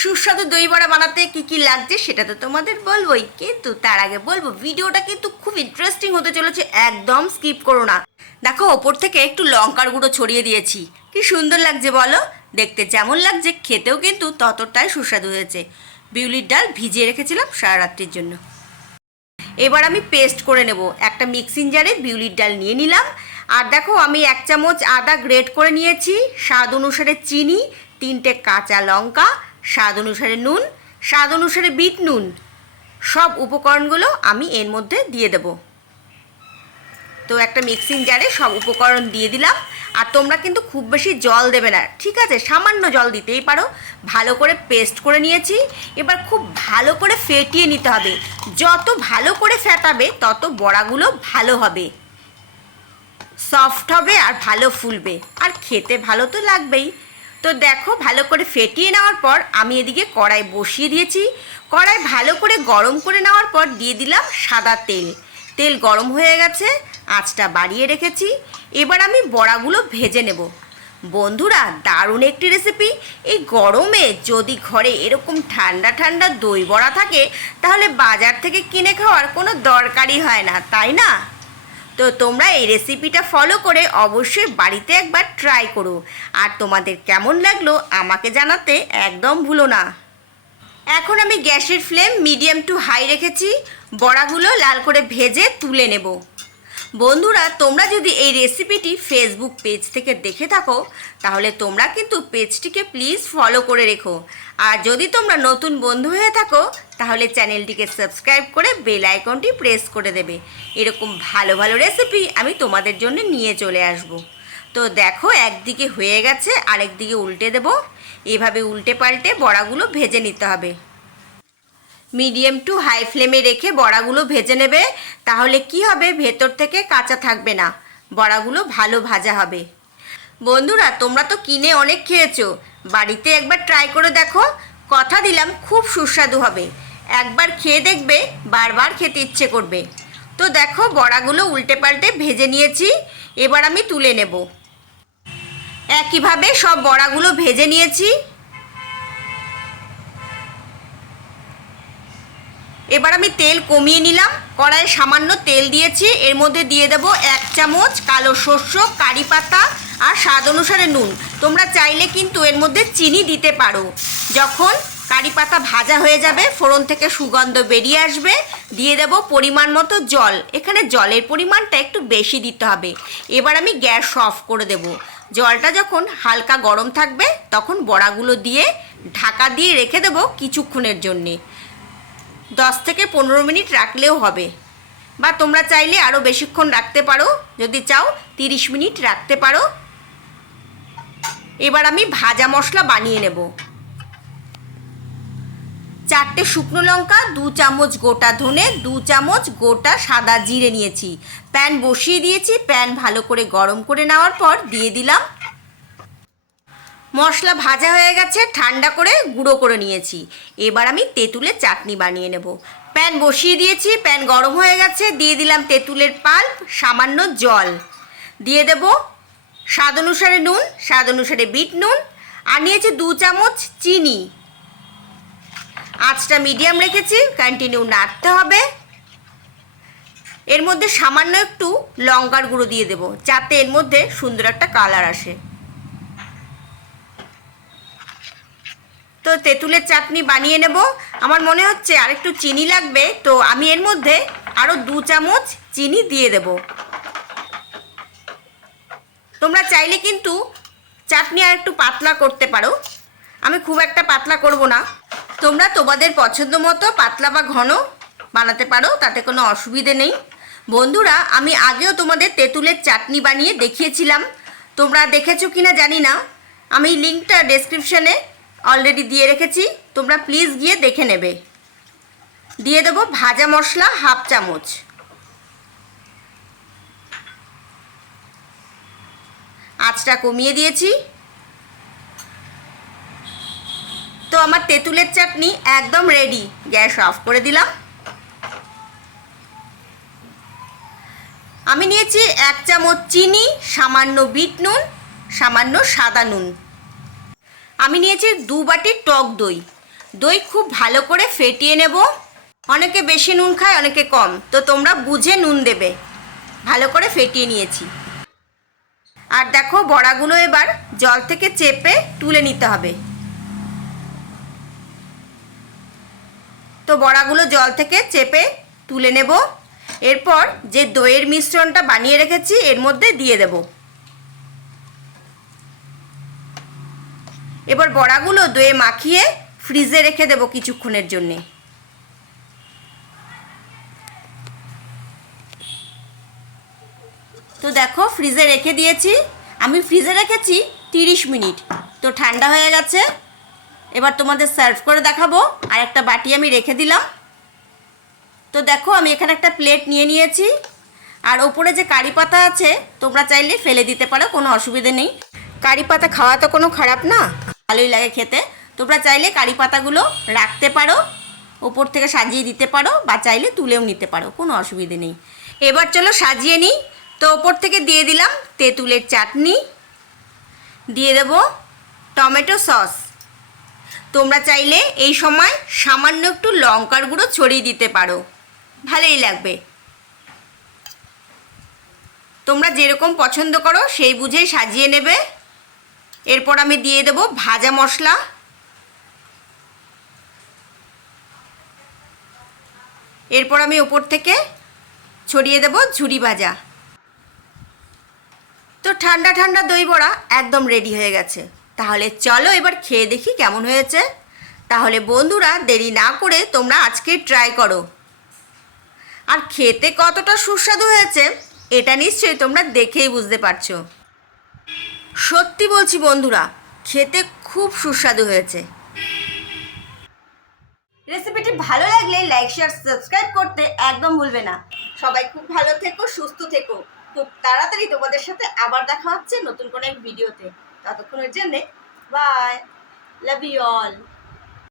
সুস্বাদু দই বড়া বানাতে কি কি লাগছে সেটা তো তোমাদের বলবোই। কিন্তু তার আগে বলব, ভিডিওটা কিন্তু খুব ইন্টারেস্টিং হতে চলেছে, একদম স্কিপ করো না। দেখো, ওপর থেকে একটু লঙ্কার গুঁড়ো ছড়িয়ে দিয়েছি। কি সুন্দর লাগছে বলো? দেখতে যেমন লাগছে, খেতেও কিন্তু ততটাই সুস্বাদু হয়েছে। বিউলির ডাল ভিজিয়ে রেখেছিলাম সারা রাত্রির জন্য। এবার আমি পেস্ট করে নেব। একটা মিক্সিং জারে বিউলির ডাল নিয়ে নিলাম। আর দেখো, আমি এক চামচ আদা গ্রেট করে নিয়েছি। স্বাদ অনুসারে চিনি, তিনটে কাঁচা লঙ্কা স্বাদ অনুসারে নুন, স্বাদ অনুসারে বিট নুন। সব উপকরণগুলো আমি এর মধ্যে দিয়ে দেব। তো একটা মিক্সিং জারে সব উপকরণ দিয়ে দিলাম। আর তোমরা কিন্তু খুব বেশি জল দেবে না, ঠিক আছে? সামান্য জল দিতেই পারো। ভালো করে পেস্ট করে নিয়েছি। এবার খুব ভালো করে ফেটিয়ে নিতে হবে। যত ভালো করে ফেটাবে, তত বড়াগুলো ভালো হবে। সফট হবে আর ভালো ফুলবে। আর খেতে ভালো তো লাগবেই। তো দেখো, ভালো করে ফেটিয়ে নেওয়ার পর আমি এদিকে কড়াই বসিয়ে দিয়েছি। কড়াই ভালো করে গরম করে নেওয়ার পর দিয়ে দিলাম সাদা তেল। তেল গরম হয়ে গেছে, আঁচটা বাড়িয়ে রেখেছি। এবার আমি বড়াগুলো ভেজে নেব। বন্ধুরা, দারুণ একটি রেসিপি এই গরমে যদি ঘরে এরকম ঠান্ডা ঠান্ডা দই বড়া থাকে, তাহলে বাজার থেকে কিনে খাওয়ার কোনো দরকারই হয় না, তাই না? তো তোমরা এই রেসিপিটা ফলো করে অবশ্যই বাড়িতে একবার ট্রাই করো। আর তোমাদের কেমন লাগল আমাকে জানাতে একদম ভুলো না। এখন আমি গ্যাসের ফ্লেম মিডিয়াম টু হাই রেখেছি, বড়াগুলো লাল করে ভেজে তুলে নেব। বন্ধুরা, তোমরা যদি এই রেসিপিটি ফেসবুক পেজ থেকে দেখে থাকো, তাহলে তোমরা কিন্তু পেজটিকে প্লিজ ফলো করে রেখো। আর যদি তোমরা নতুন বন্ধু হয়ে থাকো তাহলে চ্যানেলটিকে সাবস্ক্রাইব করে বেল আইকনটি প্রেস করে দেবে। এরকম ভালো ভালো রেসিপি আমি তোমাদের জন্য নিয়ে চলে আসব। তো দেখো, একদিকে হয়ে গেছে, আরেকদিকে উল্টে দেব। এভাবে উল্টে পাল্টে বড়াগুলো ভেজে নিতে হবে। মিডিয়াম টু হাই ফ্লেমে রেখে বড়াগুলো ভেজে নেবে। তাহলে কি হবে? ভেতর থেকে কাঁচা থাকবে না। বড়াগুলো ভালো ভাজা হবে। বন্ধুরা, তোমরা তো কিনে অনেক খেয়েছো। বাড়িতে একবার ট্রাই করে দেখো। কথা দিলাম, খুব সুস্বাদু হবে। একবার খেয়ে দেখবে, বারবার খেতে ইচ্ছে করবে। তো দেখো, বড়াগুলো উল্টে পাল্টে ভেজে নিয়েছি, এবার আমি তুলে নেব। একইভাবে সব বড়াগুলো ভেজে নিয়েছি। এবার আমি তেল কমিয়ে নিলাম, কড়াইয়ে সামান্য তেল দিয়েছি, এর মধ্যে দিয়ে দেব এক চামচ কালো শস্য কারি পাতা আর স্বাদ অনুসারে নুন। তোমরা চাইলে কিন্তু এর মধ্যে চিনি দিতে পারো। যখন কারি পাতা ভাজা হয়ে যাবে, ফোড়ন থেকে সুগন্ধ বেরিয়ে আসবে, দিয়ে দেব পরিমাণ মতো জল। এখানে জলের পরিমাণটা একটু বেশি দিতে হবে। এবার আমি গ্যাস অফ করে দেব। জলটা যখন হালকা গরম থাকবে, তখন বড়াগুলো দিয়ে ঢাকা দিয়ে রেখে দেবো কিছুক্ষণের জন্যে। দশ থেকে পনেরো মিনিট রাখলেও হবে। বা তোমরা চাইলে আরও বেশিক্ষণ রাখতে পারো। যদি চাও, তিরিশ মিনিট রাখতে পারো। এবার আমি ভাজা মশলা বানিয়ে নেব। চারটে শুকনো লঙ্কা, দু চামচ গোটা ধনে, দু চামচ গোটা সাদা জিরে নিয়েছি। প্যান বসিয়ে দিয়েছি, প্যান ভালো করে গরম করে নেওয়ার পর দিয়ে দিলাম। মশলা ভাজা হয়ে গেছে, ঠান্ডা করে গুঁড়ো করে নিয়েছি। এবার আমি তেঁতুলের চাটনি বানিয়ে নেব। প্যান বসিয়ে দিয়েছি, প্যান গরম হয়ে গেছে, দিয়ে দিলাম তেঁতুলের পাল্প, সামান্য জল। দিয়ে দেব স্বাদ অনুসারে নুন, স্বাদ অনুসারে বিট নুন, আর নিয়েছি দু চামচ চিনি। আঁচটা মিডিয়াম রেখেছি কন্টিনিউ নাড়তে হবে। এর মধ্যে সামান্য একটু লঙ্কার গুঁড়ো দিয়ে দেবো, যাতে এর মধ্যে সুন্দর একটা কালার আসে। তো তেঁতুলের চাটনি বানিয়ে নেব। আমার মনে হচ্ছে আর একটু চিনি লাগবে, তো আমি এর মধ্যে আরও দু চামচ চিনি দিয়ে দেব। তোমরা চাইলে কিন্তু চাটনি আর একটু পাতলা করতে পারো। আমি খুব একটা পাতলা করব না। তোমরা তোমাদের পছন্দ মতো পাতলা বা ঘন বানাতে পারো, তাতে কোনো অসুবিধে নেই। বন্ধুরা, আমি আগেও তোমাদের তেঁতুলের চাটনি বানিয়ে দেখিয়েছিলাম। তোমরা দেখেছ কি না জানি না। আমি লিঙ্কটা ডেসক্রিপশানে অলরেডি দিয়ে রেখেছি। তোমরা প্লিজ গিয়ে দেখে নেবে। দিয়ে দেবো ভাজা মশলা হাফ চামচ। আঁচটা কমিয়ে দিয়েছি। তো আমার তেঁতুলের চাটনি একদম রেডি গ্যাস অফ করে দিলাম। আমি নিয়েছি এক চামচ চিনি, সামান্য বিট নুন, সামান্য সাদা নুন। আমি নিয়েছি দু বাটি টক দই। দই খুব ভালো করে ফেটিয়ে নেব। অনেকে বেশি নুন খায়, অনেকে কম। তো তোমরা বুঝে নুন দেবে। ভালো করে ফেটিয়ে নিয়েছি। আর দেখো বড়াগুলো এবার জল থেকে চেপে তুলে নিতে হবে। তো বড়াগুলো জল থেকে চেপে তুলে নেব। এরপর যে দইয়ের মিশ্রণটা বানিয়ে রেখেছি, এর মধ্যে দিয়ে দেব। এবার বড়াগুলো দইয়ে মাখিয়ে ফ্রিজে রেখে দেব কিছুক্ষণের জন্যে। তো দেখো, ফ্রিজে রেখে দিয়েছি। আমি ফ্রিজে রেখেছি তিরিশ মিনিট। তো ঠান্ডা হয়ে গেছে। এবার তোমাদের সার্ভ করে দেখাবো। আর একটা বাটি আমি রেখে দিলাম। তো দেখো, আমি এখানে একটা প্লেট নিয়ে নিয়েছি। আর ওপরে যে কারি পাতা আছে, তোমরা চাইলে ফেলে দিতে পারো, কোনো অসুবিধে নেই। কারি পাতা খাওয়া তো কোনো খারাপ না, ভালোই লাগে খেতে। তোমরা চাইলে কারি পাতাগুলো রাখতে পারো, ওপর থেকে সাজিয়ে দিতে পারো, বা চাইলে তুলেও নিতে পারো, কোনো অসুবিধে নেই। এবার চলো সাজিয়ে নিই। তো ওপর থেকে দিয়ে দিলাম তেঁতুলের চাটনি। দিয়ে দেব টমেটো সস। তোমরা চাইলে এই সময় সামান্য একটু লঙ্কার গুঁড়ো ছড়িয়ে দিতে পারো। ভালোই লাগবে। তোমরা যেরকম পছন্দ করো সেই বুঝেই সাজিয়ে নেবে। এরপর আমি দিয়ে দেব ভাজা মশলা। এরপর আমি ওপর থেকে ছড়িয়ে দেব ঝুড়ি ভাজা। তো ঠান্ডা ঠান্ডা দই বড়া একদম রেডি হয়ে গেছে। তাহলে চলো এবার খেয়ে দেখি কেমন হয়েছে। তাহলে বন্ধুরা, দেরি না করে তোমরা আজকে ট্রাই করো। আর খেতে কতটা সুস্বাদু হয়েছে, এটা নিশ্চয়ই তোমরা দেখেই বুঝতে পারছ। সত্যি বলছি বন্ধুরা, খেতে খুব সুস্বাদু হয়েছে। রেসিপিটি ভালো লাগলে লাইক শেয়ার সাবস্ক্রাইব করতে একদম ভুলবে না। সবাই খুব ভালো থেকো, সুস্থ থেকো। খুব তাড়াতাড়ি তোমাদের সাথে আবার দেখা হচ্ছে নতুন কোনো এক ভিডিওতে ততক্ষণের জন্যে বাই লাভ ইউ অল